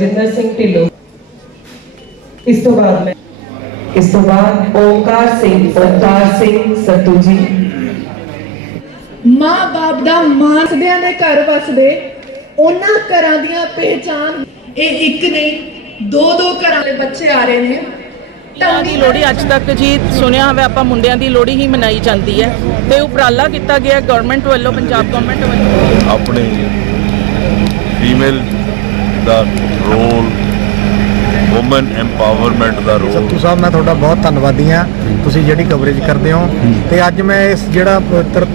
ਬਰਜਿੰਦਰ ਸਿੰਘ ਢਿੱਲੋਂ। ਇਸ ਤੋਂ ਬਾਅਦ ਮੈਂ ਇਸ ਤੋਂ ਬਾਅਦ ਓਮਕਾਰ ਸਿੰਘ ਸਰਦਾਰ ਸਿੰਘ ਸੱਤੂ ਜੀ। ਮਾਂ ਬਾਪ ਦਾ ਮਾਨਸਦਿਆਂ ਦੇ ਘਰ ਵਸਦੇ ਉਹਨਾਂ ਘਰਾਂ ਦੀਆਂ ਪਹਿਚਾਨ ਇਹ ਇੱਕ ਨਹੀਂ ਦੋ ਦੋ ਘਰਾਂ ਦੇ ਬੱਚੇ ਆ ਰਹੇ ਨੇ। ਮੁੰਡਿਆਂ ਦੀ ਲੋਹੜੀ ਅੱਜ ਤੱਕ ਜੀ ਸੁਣਿਆ ਹੋਵੇ ਆਪਾਂ ਮੁੰਡਿਆਂ ਦੀ ਲੋਹੜੀ ਹੀ ਮਨਾਈ ਜਾਂਦੀ ਹੈ। ਤੇ ਉਪਰਾਲਾ ਕੀਤਾ ਗਿਆ ਗਵਰਨਮੈਂਟ ਵੱਲੋਂ ਪੰਜਾਬ ਗਵਰਨਮੈਂਟ ਵੱਲੋਂ। ਆਪਣੇ ਫੀਮੇਲ ਦਾ ਰੋਲ ਔਮਨ ਐਮਪਾਵਰਮੈਂਟ ਦਾ ਰੋਲ। ਸੱਤੂ ਸਾਹਿਬ, ਮੈਂ ਤੁਹਾਡਾ ਬਹੁਤ ਧੰਨਵਾਦੀ ਹਾਂ। ਤੁਸੀਂ ਜਿਹੜੀ ਕਵਰੇਜ ਕਰਦੇ ਹੋ। ਤੇ ਅੱਜ ਮੈਂ ਇਸ ਜਿਹੜਾ ਪਵਿੱਤਰ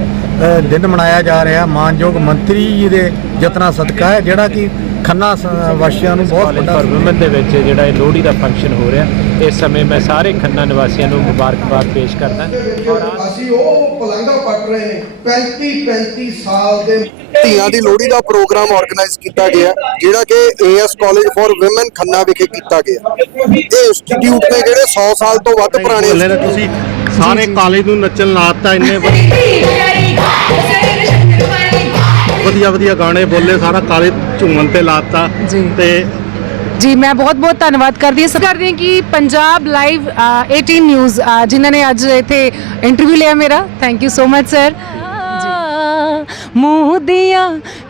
ਦਿਨ ਮਨਾਇਆ ਜਾ ਰਿਹਾ, ਮਾਨਯੋਗ ਮੰਤਰੀ ਜੀ ਦੇ ਯਤਨਾਂ ਸਦਕਾ ਹੈ ਜਿਹੜਾ ਕਿ ਖੰਨਾ ਵਾਸੀਆਂ ਨੂੰ ਬਹੁਤ ਵੱਡਾ ਵੂਮਨ ਦੇ ਵਿੱਚ ਜਿਹੜਾ ਇਹ ਲੋਹੜੀ ਦਾ ਫੰਕਸ਼ਨ ਹੋ ਰਿਹਾ ਇਸ ਸਮੇਂ ਮੈਂ ਸਾਰੇ ਖੰਨਾ ਨਿਵਾਸੀਆਂ ਨੂੰ ਮੁਬਾਰਕਬਾਦ ਪੇਸ਼ ਕਰਦਾ ਔਰ ਅਸੀਂ ਉਹ ਪਲੰਘਾ ਪੱਟ ਰਹੇ ਨੇ 35 35 ਸਾਲ ਦੇ ਧੀਆਂ ਦੀ ਲੋਹੜੀ ਦਾ ਪ੍ਰੋਗਰਾਮ ਆਰਗੇਨਾਈਜ਼ ਕੀਤਾ ਗਿਆ ਜਿਹੜਾ ਕਿ AS college for women Khanna ਵਿਖੇ ਕੀਤਾ ਗਿਆ। ਇਹ ਇੰਸਟੀਚਿਊਟ ਨੇ ਜਿਹੜੇ 100 ਸਾਲ ਤੋਂ ਵੱਧ ਪੁਰਾਣੇ ਤੁਸੀਂ ਸਾਰੇ ਕਾਲਜ ਨੂੰ ਨੱਚਣ ਲਾਤਾ ਇੰਨੇ ਵਧੀਆ ਵਧੀਆ ਗਾਣੇ ਬੋਲੇ ਸਾਰਾ ਕਾਲਜ ਝੂਮਣ ਤੇ ਲਾਤਾ ਤੇ ਜੀ ਮੈਂ ਬਹੁਤ ਬਹੁਤ ਧੰਨਵਾਦ ਕਰਦੀ ਹਾਂ। ਕਰਦੀ ਹਾਂ ਕਿ ਪੰਜਾਬ ਲਾਈਵ 18 ਨਿਊਜ਼ ਜਿਨ੍ਹਾਂ ਨੇ ਅੱਜ ਇੱਥੇ ਇੰਟਰਵਿਊ ਲਿਆ ਮੇਰਾ। Thank you so much sir ਮੂੰਹ ਦੀਆਂ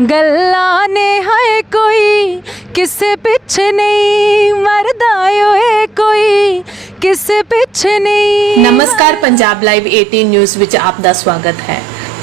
ਗੱਲਾਂ ਨੇ ਹਾਏ ਕੋਈ ਕਿਸੇ ਪਿੱਛੇ ਨਹੀਂ ਮਰਦਾ ਓਏ ਕੋਈ ਕਿਸੇ ਪਿੱਛੇ ਨਹੀਂ। ਨਮਸਕਾਰ ਪੰਜਾਬ ਲਾਈਵ 18 ਨਿਊਜ਼ ਵਿੱਚ ਆਪ ਦਾ ਸਵਾਗਤ ਹੈ।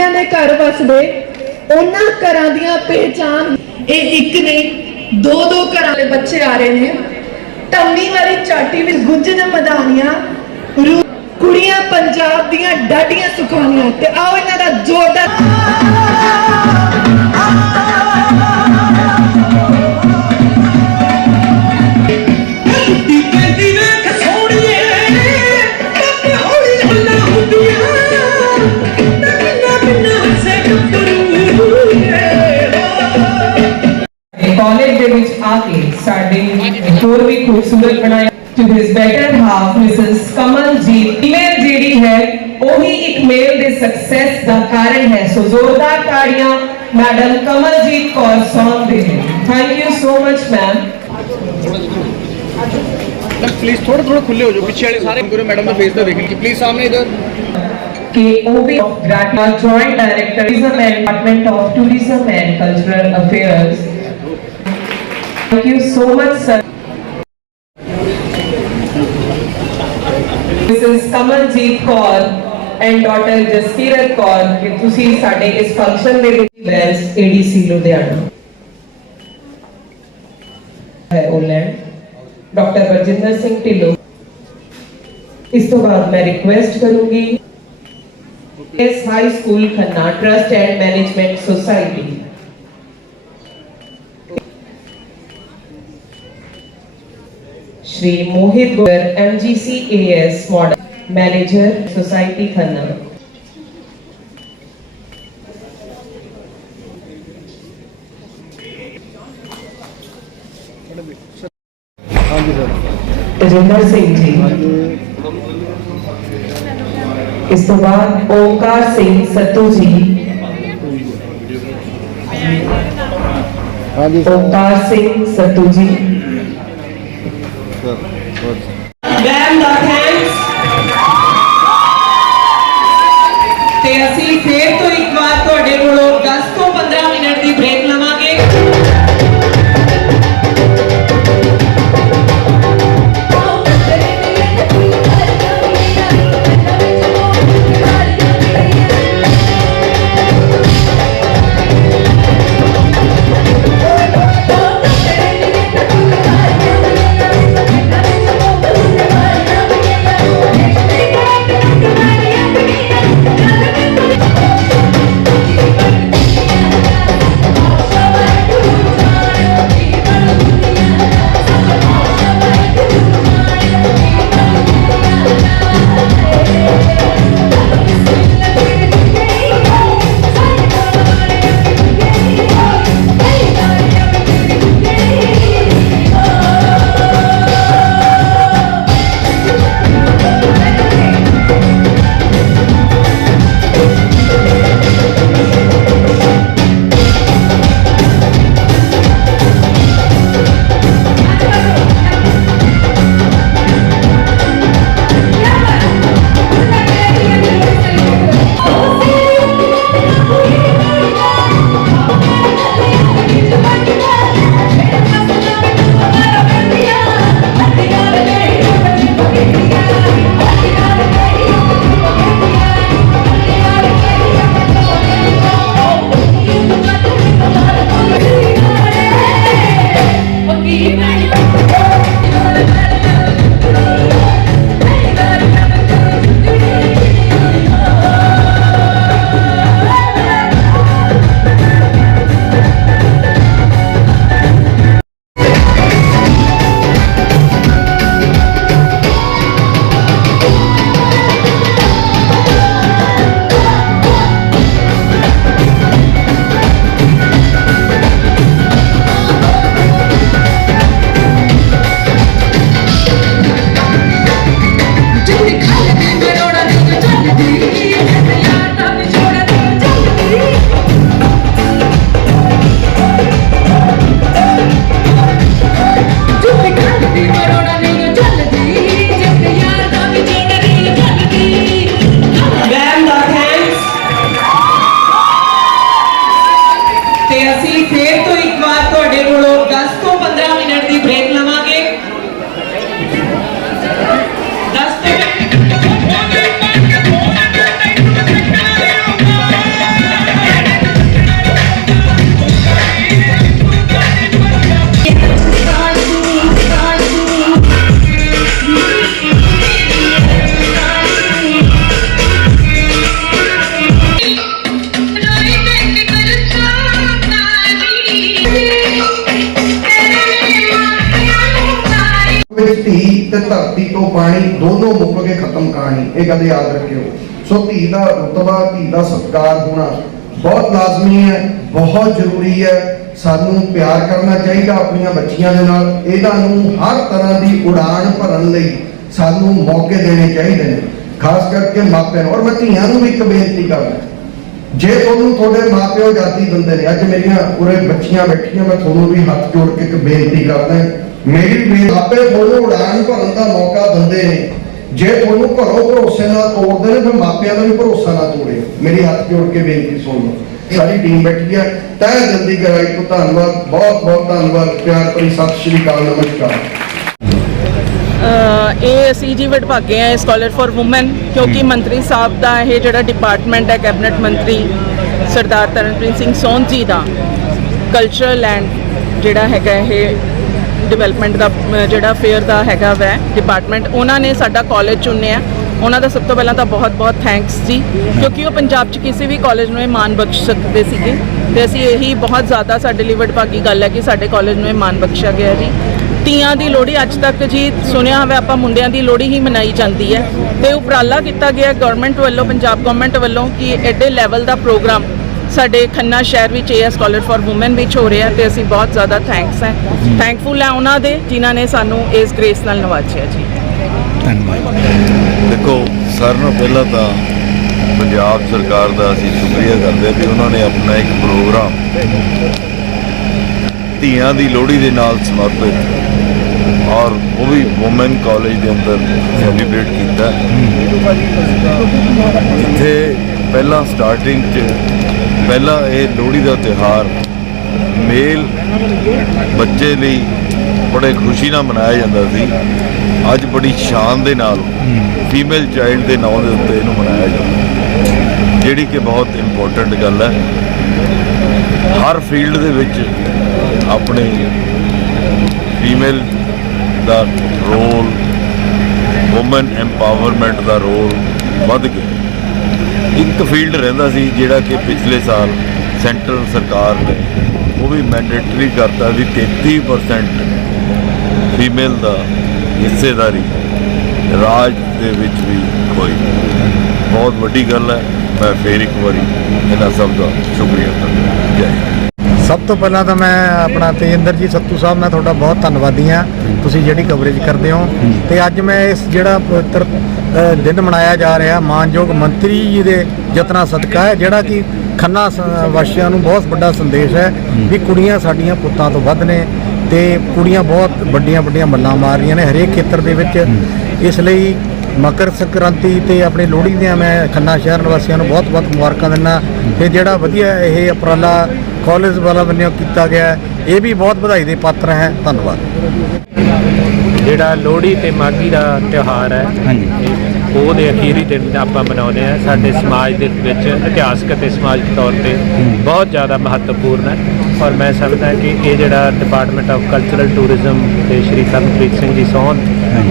ਮਾਨਸਦਿਆਂ ਦੇ ਘਰ ਵਸਦੇ, ਉਹਨਾਂ ਘਰਾਂ ਦੀਆਂ ਪਹਿਚਾਨ ਇਹ ਇੱਕ ਨੇ ਦੋ ਦੋ ਘਰਾਂ ਦੇ ਬੱਚੇ ਆ ਰਹੇ ਨੇ। ਟੰਮੀ ਵਾਲੀ ਚਾਟੀ ਵਿੱਚ ਗੁੰਜਨ ਮਦਾਨੀਆਂ ਕੁੜੀਆਂ ਪੰਜਾਬ ਦੀਆਂ ਡਾਡੀਆਂ ਸੁਖਾਨੀਆਂ ਤੇ ਆਓ ਇਹਨਾਂ ਦਾ ਜ਼ੋਰਦਾਰ ਸਾਡੇ ਹੋਰ ਵੀ ਖੂਬਸੂਰਤ ਬਣਾਇਆ to his better half Mrs Kamaljit female ਜਿਹੜੀ ਹੈ ਉਹੀ ਇੱਕ ਮੇਲ ਦੇ ਸਕਸੈਸ ਦਾ ਕਾਰਨ ਹੈ। ਸੋ ਜ਼ੋਰਦਾਰ ਤਾੜੀਆਂ ਮੈਡਮ ਕਮਲਜੀਤ ਕੌਰ ਸੌਂਗ ਦੇ thank you so much ma'am please ਥੋੜਾ ਥੋੜਾ ਖੁੱਲੇ ਹੋ ਜਾਓ। ਪਿੱਛੇ ਵਾਲੇ ਸਾਰੇ ਗੁਰੂ ਮੈਡਮ ਦਾ ਫੇਸ ਤਾਂ ਦੇਖ ਲਈ। ਪਲੀਜ਼ ਸਾਹਮਣੇ ਇਧਰ। के OB of Gratna Joint Director Tourism and Department of Tourism and Cultural Affairs. Thank you so much, sir. Mrs. Kamaljeet Kaur and daughter Jaskirat Kaur ਕਿ ਤੁਸੀਂ ਸਾਡੇ ਇਸ ਫੰਕਸ਼ਨ ਦੇ ਵਿੱਚ ਬੈਂਸ ADC ਲੁਧਿਆਣਾ ਹੈ 올ੈਂਡ ਡਾਕਟਰ ਬਰਜਿੰਦਰ ਸਿੰਘ ਢਿੱਲੋਂ ਇਸ ਤੋਂ ਬਾਅਦ ਮੈਂ ਰਿਕੁਐਸਟ ਕਰੂੰਗੀ ਇਸ high school Khanna trust and management society Shri Mohit Goyar MGC AS model manager society Khanna Tajinder Singh ji ਇਸ ਤੋਂ ਬਾਅਦ ਓਮਕਾਰ ਸਿੰਘ ਸੱਤੂ ਜੀ ਓਮਕਾਰ ਸਿੰਘ ਸੱਤੂ ਜੀ ਮੈਮ ਦਾ ਮੁੱਕ ਇਹ ਗੱਲ ਯਾਦ ਰੱਖਿਓ। ਸੋ ਧੀ ਦਾ ਰੁਤਬਾ, ਧੀ ਦਾ ਸਤਿਕਾਰ ਹੋਣਾ ਬਹੁਤ ਲਾਜ਼ਮੀ ਹੈ, ਬਹੁਤ ਜ਼ਰੂਰੀ ਹੈ। ਸਾਨੂੰ ਪਿਆਰ ਕਰਨਾ ਚਾਹੀਦਾ ਆਪਣੀਆਂ ਬੱਚੀਆਂ ਦੇ ਨਾਲ। ਇਹਨਾਂ ਨੂੰ ਹਰ ਤਰ੍ਹਾਂ ਦੀ ਉਡਾਨ ਭਰਨ ਲਈ ਸਾਨੂੰ ਮੌਕੇ ਦੇਣੇ ਚਾਹੀਦੇ ਨੇ। ਖਾਸ ਕਰਕੇ ਮਾਪਿਆਂ ਨੂੰ। ਔਰ ਮੈਂ ਧੀਆਂ ਨੂੰ ਵੀ ਇੱਕ ਬੇਨਤੀ ਕਰਦਾ। ਜੇ ਤੁਹਾਨੂੰ ਤੁਹਾਡੇ ਮਾਪਿਓ ਜਾਤੀ ਦਿੰਦੇ ਨੇ, ਅੱਜ ਮੇਰੀਆਂ ਉਰੇ ਬੱਚੀਆਂ ਬੈਠੀਆਂ, ਮੈਂ ਤੁਹਾਨੂੰ ਵੀ ਹੱਥ ਜੋੜ ਕੇ ਇੱਕ ਬੇਨਤੀ ਕਰਦਾ। ਮੇਰੀ ਬੇ ਆਪੇ ਤੁਹਾਨੂੰ ਉਡਾਨ ਭਰਨ ਦਾ ਮੌਕਾ ਦਿੰਦੇ ਨੇ। ਜੇ ਤੁਹਾਨੂੰ ਘਰੋਂ ਭਰੋਸੇ ਨਾਲ ਤੋੜਦੇ ਨੇ ਫਿਰ ਮਾਪਿਆਂ ਦਾ ਵੀ ਭਰੋਸਾ ਨਾ ਤੋੜਿਓ ਮੇਰੀ ਹੱਥ ਜੋੜ ਕੇ ਬੇਨਤੀ ਸੁਣ ਲਓ। ਸਾਰੀ ਟੀਮ ਬੈਠੀ ਹੈ। ਤਹਿ ਦਿਲ ਦੀ ਗਹਿਰਾਈ ਤੋਂ ਧੰਨਵਾਦ। ਬਹੁਤ ਬਹੁਤ ਧੰਨਵਾਦ। ਪਿਆਰ ਭਰੀ ਸਤਿ ਸ਼੍ਰੀ ਅਕਾਲ। ਨਮਸਕਾਰ। ਇਹ ਅਸੀਂ ਜੀ ਵਡਭਾਗੇ ਆ ਸਕਾਲਰ ਫॉर ਔਮਨ ਕਿਉਂਕਿ ਮੰਤਰੀ ਸਾਹਿਬ ਦਾ ਇਹ ਜਿਹੜਾ ਡਿਪਾਰਟਮੈਂਟ ਹੈ ਕੈਬਨਿਟ ਮੰਤਰੀ ਸਰਦਾਰ ਤਰਨਪ੍ਰੀਤ ਸਿੰਘ ਸੋਨ ਜੀ ਦਾ ਕਲਚਰਲ ਐਂਡ ਜਿਹੜਾ ਹੈਗਾ ਇਹ ਡਿਵੈਲਪਮੈਂਟ ਦਾ ਅਹ ਜਿਹੜਾ ਫੇਅਰ ਦਾ ਹੈਗਾ ਵੈ ਡਿਪਾਰਟਮੈਂਟ ਉਹਨਾਂ ਨੇ ਸਾਡਾ ਕਾਲਜ ਚੁਣਿਆ। ਉਹਨਾਂ ਦਾ ਸਭ ਤੋਂ ਪਹਿਲਾਂ ਤਾਂ ਬਹੁਤ-ਬਹੁਤ ਥੈਂਕਸ ਜੀ, ਕਿਉਂਕਿ ਉਹ ਪੰਜਾਬ 'ਚ ਕਿਸੇ ਵੀ ਕਾਲਜ ਨੂੰ ਇਹ ਮਾਣ ਬਖਸ਼ ਸਕਦੇ ਸੀਗੇ। ਤੇ ਅਸੀਂ ਇਹੀ ਬਹੁਤ ਜ਼ਿਆਦਾ ਸਾਡੇ ਲਈ ਵਡਭਾਗੀ ਗੱਲ ਹੈ ਕਿ ਸਾਡੇ ਕਾਲਜ ਨੂੰ ਇਹ ਮਾਣ ਬਖਸ਼ਿਆ ਗਿਆ ਜੀ। ਤੀਆਂ ਦੀ ਲੋਹੜੀ ਅੱਜ ਤੱਕ ਜੀ, ਸੁਣਿਆ ਹੋਵੇ ਆਪਾਂ ਮੁੰਡਿਆਂ ਦੀ ਲੋਹੜੀ ਹੀ ਮਨਾਈ ਜਾਂਦੀ ਹੈ। ਤੇ ਉਪਰਾਲਾ ਕੀਤਾ ਗਿਆ ਗਵਰਨਮੈਂਟ ਵੱਲੋਂ, ਪੰਜਾਬ ਗਵਰਨਮੈਂਟ ਵੱਲੋਂ ਕਿ ਐਡੇ ਲੈਵਲ ਦਾ ਪ੍ਰੋਗਰਾਮ ਸਾਡੇ ਖੰਨਾ ਸ਼ਹਿਰ ਵਿੱਚ ਇਹ ਸਕਾਲਰ ਫॉर ਔਮਨ ਵਿੱਚ ਹੋ ਰਿਹਾ ਤੇ ਅਸੀਂ ਬਹੁਤ ਜ਼ਿਆਦਾ ਥੈਂਕਸ ਹੈ ਥੈਂਕਫੁਲ ਹੈ ਉਹਨਾਂ ਦੇ ਜਿਨ੍ਹਾਂ ਨੇ ਸਾਨੂੰ ਇਸ ਗ੍ਰੇਸ ਨਾਲ ਨਵਾਜਿਆ ਜੀ। ਦੇਖੋ ਸਾਰਿਆਂ ਨਾਲੋਂ ਪਹਿਲਾਂ ਤਾਂ ਪੰਜਾਬ ਸਰਕਾਰ ਦਾ ਅਸੀਂ ਸ਼ੁਕਰੀਆ ਕਰਦੇ ਹਾਂ ਕਿ ਉਹਨਾਂ ਨੇ ਆਪਣਾ ਇੱਕ ਪ੍ਰੋਗਰਾਮ ਧੀਆਂ ਦੀ ਲੋਹੜੀ ਦੇ ਨਾਲ ਸਮਰਪਿਤ ਔਰ ਉਹ ਵੀ ਔਮਨ ਕਾਲਜ ਦੇ ਅੰਦਰ ਸੈਲੀਬ੍ਰੇਟ ਕੀਤਾ। ਇੱਥੇ ਪਹਿਲਾਂ ਸਟਾਰਟਿੰਗ 'ਚ ਪਹਿਲਾਂ ਇਹ ਲੋਹੜੀ ਦਾ ਤਿਉਹਾਰ ਮੇਲ ਬੱਚੇ ਲਈ ਬੜੇ ਖੁਸ਼ੀ ਨਾਲ ਮਨਾਇਆ ਜਾਂਦਾ ਸੀ। ਅੱਜ ਬੜੀ ਸ਼ਾਨ ਦੇ ਨਾਲ ਫੀਮੇਲ ਚਾਈਲਡ ਦੇ ਨਾਂ ਦੇ ਉੱਤੇ ਇਹਨੂੰ ਮਨਾਇਆ ਜਾਂਦਾ। ਜਿਹੜੀ ਕਿ ਬਹੁਤ ਇੰਪੋਰਟੈਂਟ ਗੱਲ ਹੈ। ਹਰ ਫੀਲਡ ਦੇ ਵਿੱਚ ਆਪਣੇ ਫੀਮੇਲ ਦਾ ਰੋਲ ਔਮਨ ਐਮਪਾਵਰਮੈਂਟ ਦਾ ਰੋਲ ਵੱਧ ਗਿਆ। ਇੱਕ ਫੀਲਡ ਰਹਿੰਦਾ ਸੀ ਜਿਹੜਾ ਕਿ ਪਿਛਲੇ ਸਾਲ ਸੈਂਟਰਲ ਸਰਕਾਰ ਨੇ ਉਹ ਵੀ ਮੈਂਡੇਟਰੀ ਕਰਤਾ ਵੀ 33% ਫੀਮੇਲ ਦਾ ਹਿੱਸੇਦਾਰੀ ਰਾਜ ਦੇ ਵਿੱਚ ਵੀ ਹੋਈ ਬਹੁਤ ਵੱਡੀ ਗੱਲ ਹੈ। ਮੈਂ ਫੇਰ ਇੱਕ ਵਾਰੀ ਇਹਨਾਂ ਸਭ ਦਾ ਸ਼ੁਕਰੀਆ ਕਰਦਾ ਜੈ। ਸਭ ਤੋਂ ਪਹਿਲਾਂ ਤਾਂ ਮੈਂ ਆਪਣਾ ਤੇਜਿੰਦਰ ਜੀ ਸੱਤੂ ਸਾਹਿਬ ਮੈਂ ਤੁਹਾਡਾ ਬਹੁਤ ਧੰਨਵਾਦੀ ਹਾਂ। ਤੁਸੀਂ ਜਿਹੜੀ ਕਵਰੇਜ ਕਰਦੇ ਹੋ। ਤੇ ਅੱਜ ਮੈਂ ਇਸ ਜਿਹੜਾ ਦਿਨ ਮਨਾਇਆ ਜਾ ਰਿਹਾ। ਮਾਨਯੋਗ ਮੰਤਰੀ ਜੀ ਦੇ ਯਤਨਾਂ ਸਦਕਾ ਹੈ, ਜਿਹੜਾ ਕਿ ਖੰਨਾ ਸ- ਵਾਸੀਆਂ ਨੂੰ ਬਹੁਤ ਵੱਡਾ ਸੰਦੇਸ਼ ਹੈ ਵੀ ਕੁੜੀਆਂ ਸਾਡੀਆਂ ਪੁੱਤਾਂ ਤੋਂ ਵੱਧ ਨੇ ਤੇ ਕੁੜੀਆਂ ਬਹੁਤ ਵੱਡੀਆਂ ਵੱਡੀਆਂ ਮੱਲਾਂ ਮਾਰ ਰਹੀਆਂ ਨੇ ਹਰੇਕ ਖੇਤਰ ਦੇ ਵਿੱਚ। ਇਸ ਲਈ ਮਕਰ ਸੰਕ੍ਰਾਂਤੀ ਤੇ ਆਪਣੀ ਲੋਹੜੀ ਦੀਆਂ ਮੈਂ ਖੰਨਾ ਸ਼ਹਿਰ ਨਿਵਾਸੀਆਂ ਨੂੰ ਬਹੁਤ ਬਹੁਤ ਮੁਬਾਰਕਾਂ ਦਿੰਦਾ ਤੇ ਜਿਹੜਾ ਵਧੀਆ ਇਹ ਉਪਰਾਲਾ ਕਾਲਜ ਵਾਲਾ ਬੰਨਿਓ ਕੀਤਾ ਗਿਆ ਇਹ ਵੀ ਬਹੁਤ ਵਧਾਈ ਦੇ ਪਾਤਰ ਹੈ। ਧੰਨਵਾਦ। ਜਿਹੜਾ ਲੋਹੜੀ ਤੇ ਮਾਘੀ ਦਾ ਤਿਉਹਾਰ ਹੈ ਇਹ ਉਹਦੇ ਅਖੀਰੀ ਦਿਨ ਆਪਾਂ ਮਨਾਉਂਦੇ ਆ ਸਾਡੇ ਸਮਾਜ ਦੇ ਵਿੱਚ ਇਤਿਹਾਸਕ ਅਤੇ ਸਮਾਜਿਕ ਤੌਰ ਤੇ ਬਹੁਤ ਜ਼ਿਆਦਾ ਮਹੱਤਵਪੂਰਨ ਹੈ। ਔਰ ਮੈਂ ਸਮਝਦਾ ਕਿ ਇਹ ਜਿਹੜਾ ਡਿਪਾਰਟਮੈਂਟ ਆਫ ਕਲਚਰਲ ਟੂਰਿਜ਼ਮ ਤੇ ਸ਼੍ਰੀ ਕਰਨਪ੍ਰੀਤ ਸਿੰਘ ਜੀ ਸੋਹਨ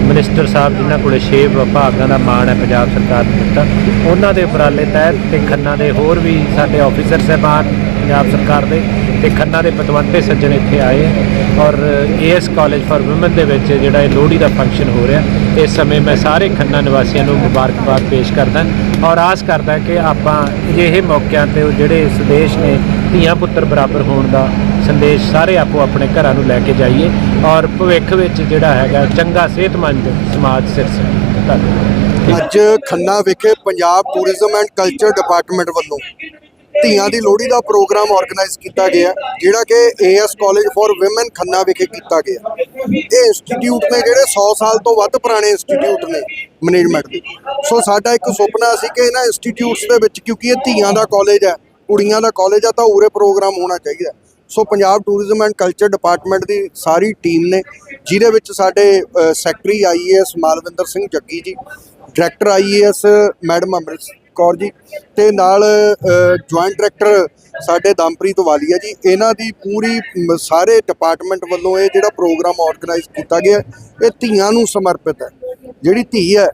ਮਿਨਿਸਟਰ ਸਾਹਿਬ ਜਿਨ੍ਹਾਂ ਕੋਲੇ 6 ਵਿਭਾਗਾਂ ਦਾ ਮਾਣ ਹੈ ਪੰਜਾਬ ਸਰਕਾਰ ਨੇ ਦਿੱਤਾ ਉਹਨਾਂ ਦੇ ਉਪਰਾਲੇ ਤਹਿਤ ਤੇ ਖੰਨਾ ਦੇ ਹੋਰ ਵੀ ਸਾਡੇ ਆਫੀਸਰ ਸਹਿਬਾਨ ਪੰਜਾਬ ਸਰਕਾਰ ਦੇ ਤੇ ਖੰਨਾ ਦੇ ਪਤਵੰਤੇ ਸੱਜਣ ਇੱਥੇ ਆਏ ਹੈ ਔਰ ਏਐਸ ਕਾਲਜ ਫਾਰ ਔਮਨ ਦੇ ਵਿੱਚ ਜਿਹੜਾ ਇਹ ਲੋਹੜੀ ਦਾ ਫੰਕਸ਼ਨ ਹੋ ਰਿਹਾ, ਇਸ ਸਮੇਂ ਮੈਂ ਸਾਰੇ ਖੰਨਾ ਨਿਵਾਸੀਆਂ ਨੂੰ ਮੁਬਾਰਕਬਾਦ ਪੇਸ਼ ਕਰਦਾ ਔਰ ਆਸ ਕਰਦਾ ਕਿ ਆਪਾਂ ਅਜਿਹੇ ਮੌਕਿਆਂ ਤੇ ਉਹ ਜਿਹੜੇ ਇਸ ਦੇਸ਼ ਨੇ ਧੀਆਂ ਪੁੱਤਰ ਬਰਾਬਰ ਹੋਣ ਦਾ ਸੰਦੇਸ਼ ਸਾਰੇ ਆਪੋ ਆਪਣੇ ਘਰਾਂ ਨੂੰ ਲੈ ਕੇ ਜਾਈਏ ਔਰ ਭਵਿੱਖ ਵਿੱਚ ਜਿਹੜਾ ਹੈਗਾ ਚੰਗਾ ਸਿਹਤਮੰਦ ਸਮਾਜ ਸਿਰਸ ਧੰਨਵਾਦ। ਅੱਜ ਖੰਨਾ ਵਿਖੇ Punjab tourism and culture department ਵੱਲੋਂ ਧੀਆਂ ਦੀ ਲੋਹੜੀ ਦਾ ਪ੍ਰੋਗਰਾਮ ਆਰਗੇਨਾਈਜ਼ ਕੀਤਾ ਗਿਆ ਜਿਹੜਾ ਕਿ AS college for women Khanna ਵਿਖੇ ਕੀਤਾ ਗਿਆ ਇਹ ਇੰਸਟੀਚਿਊਟ ਨੇ ਜਿਹੜੇ 100 ਸਾਲ ਤੋਂ ਵੱਧ ਪੁਰਾਣੇ ਇੰਸਟੀਚਿਊਟ ਨੇ ਮੈਨੇਜਮੈਂਟ ਦੇ। ਸੋ ਸਾਡਾ ਇੱਕ ਸੁਪਨਾ ਸੀ ਕਿ ਇਹਨਾਂ ਇੰਸਟੀਚਿਊਟਸ ਦੇ ਵਿੱਚ ਕਿਉਂਕਿ ਇਹ ਧੀਆਂ ਦਾ ਕਾਲਜ ਹੈ ਕੁੜੀਆਂ ਦਾ ਕਾਲਜ ਆ ਤਾਂ ਉਰੇ ਪ੍ਰੋਗਰਾਮ ਹੋਣਾ ਚਾਹੀਦਾ so Punjab tourism and culture department ਦੀ ਸਾਰੀ ਟੀਮ ਨੇ ਜਿਹਦੇ ਵਿੱਚ ਸਾਡੇ ਅ, secretary IAS Malwinder Singh Jaggi ji director IAS madam Amrit Kaur ji ਤੇ ਨਾਲ ਜੁਆਇੰਟ ਡਾਇਰੈਕਟਰ ਸਾਡੇ ਦਮਪ੍ਰੀਤ ਵਾਲੀਆ ਜੀ, ਇਹਨਾਂ ਦੀ ਪੂਰੀ ਸਾਰੇ ਡਿਪਾਰਟਮੈਂਟ ਵੱਲੋਂ ਇਹ ਜਿਹੜਾ ਪ੍ਰੋਗਰਾਮ ਆਰਗੇਨਾਈਜ਼ ਕੀਤਾ ਗਿਆ, ਇਹ ਧੀਆਂ ਨੂੰ ਸਮਰਪਿਤ ਹੈ। ਜਿਹੜੀ ਧੀ ਹੈ,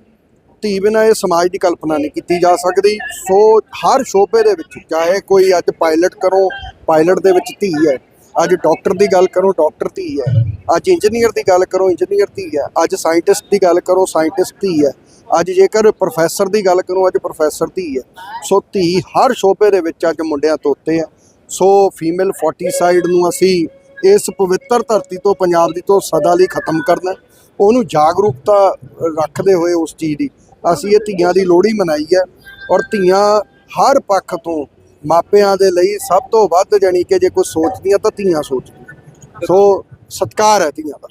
ਧੀ ਬਿਨਾਂ ਇਹ ਸਮਾਜ ਦੀ ਕਲਪਨਾ ਨਹੀਂ ਕੀਤੀ ਜਾ ਸਕਦੀ। ਸੋ ਹਰ ਸ਼ੋਬੇ ਦੇ ਵਿੱਚ, ਚਾਹੇ ਕੋਈ ਅੱਜ ਪਾਇਲਟ ਕਰੋ ਪਾਇਲਟ ਦੇ ਵਿੱਚ ਧੀ ਹੈ। ਅੱਜ ਡਾਕਟਰ ਦੀ ਗੱਲ ਕਰੋ ਡਾਕਟਰ ਧੀ ਹੈ। ਅੱਜ ਇੰਜੀਨੀਅਰ ਦੀ ਗੱਲ ਕਰੋ ਇੰਜੀਨੀਅਰ ਧੀ ਹੈ। ਅੱਜ ਸਾਇੰਟਿਸਟ ਦੀ ਗੱਲ ਕਰੋ ਸਾਇੰਟਿਸਟ ਧੀ ਹੈ। ਅੱਜ ਜੇਕਰ ਪ੍ਰੋਫੈਸਰ ਦੀ ਗੱਲ ਕਰੋ, ਅੱਜ ਪ੍ਰੋਫੈਸਰ ਧੀ ਹੈ। ਸੋ ਧੀ ਹਰ ਸ਼ੋਭੇ ਦੇ ਵਿੱਚ ਅੱਜ ਮੁੰਡਿਆਂ ਤੋਂ ਉੱਤੇ ਹੈ। ਸੋ ਫੀਮੇਲ ਫੋਰਟੀਸਾਈਡ ਨੂੰ ਅਸੀਂ ਇਸ ਪਵਿੱਤਰ ਧਰਤੀ ਤੋਂ, ਪੰਜਾਬ ਦੀ ਤੋਂ ਸਦਾ ਲਈ ਖਤਮ ਕਰਨਾ ਉਹਨੂੰ ਜਾਗਰੂਕਤਾ ਰੱਖਦੇ ਹੋਏ ਉਸ ਚੀਜ਼ ਦੀ ਅਸੀਂ ਇਹ ਧੀਆਂ ਦੀ ਲੋਹੜੀ ਮਨਾਈ ਹੈ ਔਰ ਧੀਆਂ ਹਰ ਪੱਖ ਤੋਂ ਮਾਪਿਆਂ ਦੇ ਲਈ ਸਭ ਤੋਂ ਵੱਧ ਜਾਣੀ ਕਿ ਜੇ ਕੋਈ ਸੋਚਦੀਆਂ ਤਾਂ ਧੀਆਂ ਸੋਚਦੀਆਂ। ਸੋ ਸਤਿਕਾਰ ਹੈ ਧੀਆਂ ਦਾ।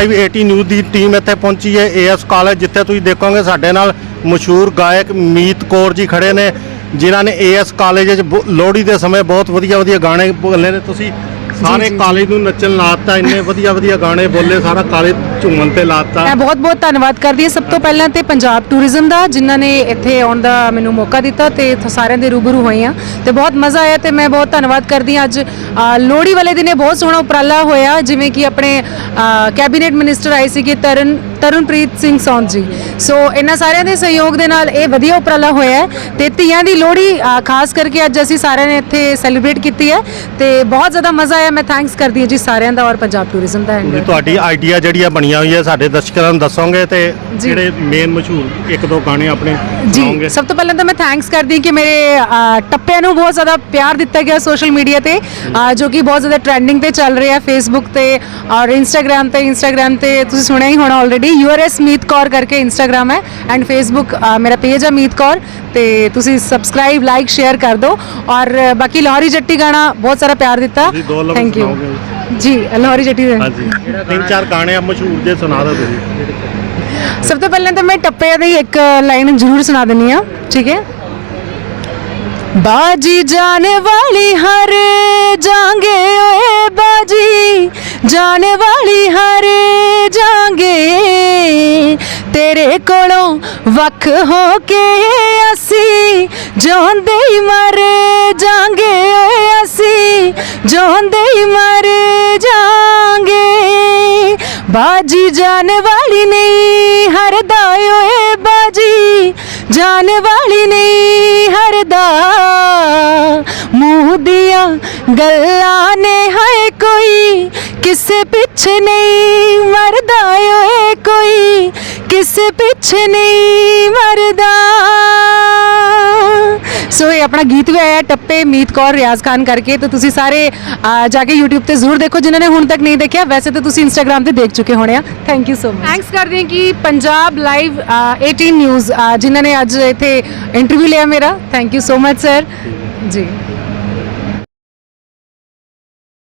ਲਾਈਵ 18 ਨਿਊਜ਼ ਦੀ ਟੀਮ ਇੱਥੇ ਪਹੁੰਚੀ ਹੈ ਏਐਸ ਕਾਲਜ ਜਿੱਥੇ ਤੁਸੀਂ ਦੇਖੋਗੇ ਸਾਡੇ ਨਾਲ ਮਸ਼ਹੂਰ ਗਾਇਕ ਮੀਤ ਕੌਰ ਜੀ ਖੜੇ ਨੇ, ਜਿਨ੍ਹਾਂ ਨੇ ਏਐਸ ਕਾਲਜ ਵਿੱਚ ਲੋਹੜੀ ਦੇ ਸਮੇਂ ਬਹੁਤ ਵਧੀਆ ਵਧੀਆ ਗਾਣੇ ਬੋਲੇ ਨੇ। ਤੁਸੀਂ ਸਾਰੇ ਕਾਲਜ ਨੂੰ ਨੱਚਣ ਲਾਤਾ ਇੰਨੇ ਵਧੀਆ ਵਧੀਆ ਗਾਣੇ ਬੋਲੇ ਸਾਰਾ ਕਾਲਜ ਝੂਮਣ ਤੇ ਲਾਤਾ। ਮੈਂ ਬਹੁਤ ਬਹੁਤ ਧੰਨਵਾਦ ਕਰਦੀ ਹਾਂ। ਸਭ ਤੋਂ ਪਹਿਲਾਂ ਤੇ ਪੰਜਾਬ ਟੂਰਿਜ਼ਮ ਦਾ ਜਿਨ੍ਹਾਂ ਨੇ ਇੱਥੇ ਆਉਣ ਦਾ ਮੈਨੂੰ ਮੌਕਾ ਦਿੱਤਾ ਤੇ ਇੱਥੇ ਸਾਰਿਆਂ ਦੇ ਰੂਬਰੂ ਹੋਈ ਹਾਂ। ਤੇ ਬਹੁਤ ਮਜ਼ਾ ਆਇਆ ਤੇ ਮੈਂ ਬਹੁਤ ਧੰਨਵਾਦ ਕਰਦੀ ਹਾਂ। ਅੱਜ ਲੋਹੜੀ ਵਾਲੇ ਦਿਨ ਇਹ ਬਹੁਤ ਸੋਹਣਾ ਉਪਰਾਲਾ ਹੋਇਆ ਜਿਵੇਂ ਕਿ ਆਪਣੇ ਕੈਬਨਿਟ ਮਿਨਿਸਟਰ ਆਏ ਸੀਗੇ ਤਰਨ ਤਰਨਪ੍ਰੀਤ ਸਿੰਘ ਸੌਂਦ ਜੀ। ਸੋ ਇਹਨਾਂ ਸਾਰਿਆਂ ਦੇ ਸਹਿਯੋਗ ਦੇ ਨਾਲ ਇਹ ਵਧੀਆ ਉਪਰਾਲਾ ਹੋਇਆ ਹੈ ਤੇ ਧੀਆਂ ਦੀ ਲੋਹੜੀ ਅ, ਖਾਸ ਕਰਕੇ ਅੱਜ ਅਸੀਂ ਸਾਰਿਆਂ ਨੇ ਇੱਥੇ ਸੈਲੀਬ੍ਰੇਟ ਕੀਤੀ ਹੈ ਤੇ ਬਹੁਤ ਜ਼ਿਆਦਾ ਮਜ਼ਾ ਆਇਆ। ਮੈਂ ਥੈਂਕਸ ਕਰਦੀ ਹਾਂ ਜੀ ਸਾਰਿਆਂ ਦਾ ਔਰ ਪੰਜਾਬ ਟੂਰਿਜ਼ਮ ਦਾ ਐਂਡ ਤੁਹਾਡੀ ਆਈਡੀਆ ਜਿਹੜੀ ਆ ਬਣੀਆਂ ਹੋਈ ਹੈ ਸਾਡੇ ਦਰਸ਼ਕਾਂ ਨੂੰ ਦੱਸੋਗੇ ਤੇ ਜਿਹੜੇ ਮੇਨ ਮਸ਼ਹੂਰ ਇੱਕ ਦੋ ਗਾਣੇ ਆਪਣੇ ਜੀ ਸੁਣਾਓਗੇ? ਸਭ ਤੋਂ ਪਹਿਲਾਂ ਤਾਂ ਮੈਂ ਥੈਂਕਸ ਕਰਦੀ ਹਾਂ ਕਿ ਮੇਰੇ ਅ, ਟੱਪਿਆਂ ਨੂੰ ਬਹੁਤ ਜ਼ਿਆਦਾ ਪਿਆਰ ਦਿੱਤਾ ਗਿਆ ਸੋਸ਼ਲ ਮੀਡੀਆ ਤੇ ਅ, ਜੋ ਕਿ ਬਹੁਤ ਜ਼ਿਆਦਾ ਟ੍ਰੈਂਡਿੰਗ ਤੇ ਚੱਲ ਰਿਹਾ ਫੇਸਬੁੱਕ ਤੇ ਔਰ ਇੰਸਟਾਗ੍ਰam ਤੇ। ਇੰਸਟਾਗ੍ਰam ਤੇ ਤੁਸੀਂ ਸੁਣਿਆ ਹੀ ਹੋਣਾ ਆਲਰੇਡੀ ਯੂਆਰਐਸ ਮੀਤ ਕੌਰ ਕਰਕੇ ਇੰਸਟਾਗ੍ਰam ਹੈ ਐਂਡ ਫੇਸਬੁੱਕ ਮੇਰਾ ਪੇਜ ਹੈ ਮੀਤ ਕੌਰ ਤੇ ਤੁਸੀਂ ਸਬਸਕ੍ਰਾਈਬ ਲਾਈਕ ਸ਼ੇਅਰ ਕਰ ਦਿਓ ਔਰ ਬਾਕੀ ਲਾਹੌਰੀ ਜੱਟੀ ਗਾਣਾ ਬਹੁਤ ਸਾਰਾ ਪਿਆਰ ਦਿੱਤਾ। Thank you. ਜੀ ਲਾਹੌਰੀ ਜੱਟੀ ਦੇ। ਹਾਂਜੀ। ਤਿੰਨ ਚਾਰ ਗਾਣੇ ਆ ਮਸ਼ਹੂਰ ਜੇ ਸੁਣਾ ਦਿਓ ਤੁਸੀਂ। ਸਭ ਤੋਂ ਪਹਿਲਾਂ ਤਾਂ ਮੈਂ ਟੱਪੇ ਦੀ ਇੱਕ ਲਾਈਨ ਜ਼ਰੂਰ ਸੁਣਾ ਦਿੰਨੀ ਆ ਠੀਕ ਹੈ? ਬਾਜੀ ਜਾਣੇ ਵਾਲੀ ਹਰ ਜਾਂਗੇ ਓਏ ਬਾਜੀ ਜਾਣੇ ਵਾਲੀ ਹਰ ਜਾਂਗੇ ਤੇਰੇ ਕੋਲੋਂ ਵੱਖ ਹੋ ਕੇ ਅਸੀਂ ਜਿਉਂਦੇ ਹੀ ਮਰ ਜਾਂਗੇ ਅਸੀਂ, ਜਿਉਂਦੇ ਹੀ ਮਰ ਜਾਂਗੇ। ਬਾਜੀ ਜਾਣ ਵਾਲੀ ਨਹੀਂ ਹਰਦਾ ਓਏ ਬਾਜੀ, ਜਾਣ ਵਾਲੀ ਨਹੀਂ ਹਰਦਾ। ਮੂੰਹ ਦੀਆਂ ਗੱਲਾਂ ਨੇ ਹਾਏ ਕੋਈ ਕਿਸੇ ਪਿੱਛੇ ਨਹੀਂ ਮਰਦਾ ਓਏ ਕੋਈ ਕਿਸੇ ਪਿੱਛੇ ਨਹੀਂ ਮਰਦਾ ਸੋ ਇਹ ਆਪਣਾ ਗੀਤ ਵੀ ਆਇਆ ਟੱਪੇ ਮੀਤ ਕੌਰ ਰਿਆਜ਼ ਖਾਨ ਕਰਕੇ ਤਾਂ ਤੁਸੀਂ ਸਾਰੇ ਅਹ, ਜਾ ਕੇ YouTube ਤੇ ਜ਼ਰੂਰ ਦੇਖੋ ਜਿਨ੍ਹਾਂ ਨੇ ਹੁਣ ਤੱਕ ਨਹੀਂ ਦੇਖਿਆ ਵੈਸੇ ਤਾਂ ਤੁਸੀਂ Instagram ਤੇ ਦੇਖ ਚੁੱਕੇ ਹੋਣੇ ਆ thank you so much thanks ਕਰਦੇ ਹਾਂ ਕਿ ਪੰਜਾਬ ਲਾਈਵ 18 ਨਿਊਜ਼ ਜਿਨ੍ਹਾਂ ਨੇ ਅੱਜ ਇੱਥੇ ਇੰਟਰਵਿਊ ਲਿਆ ਮੇਰਾ thank you so much sir ji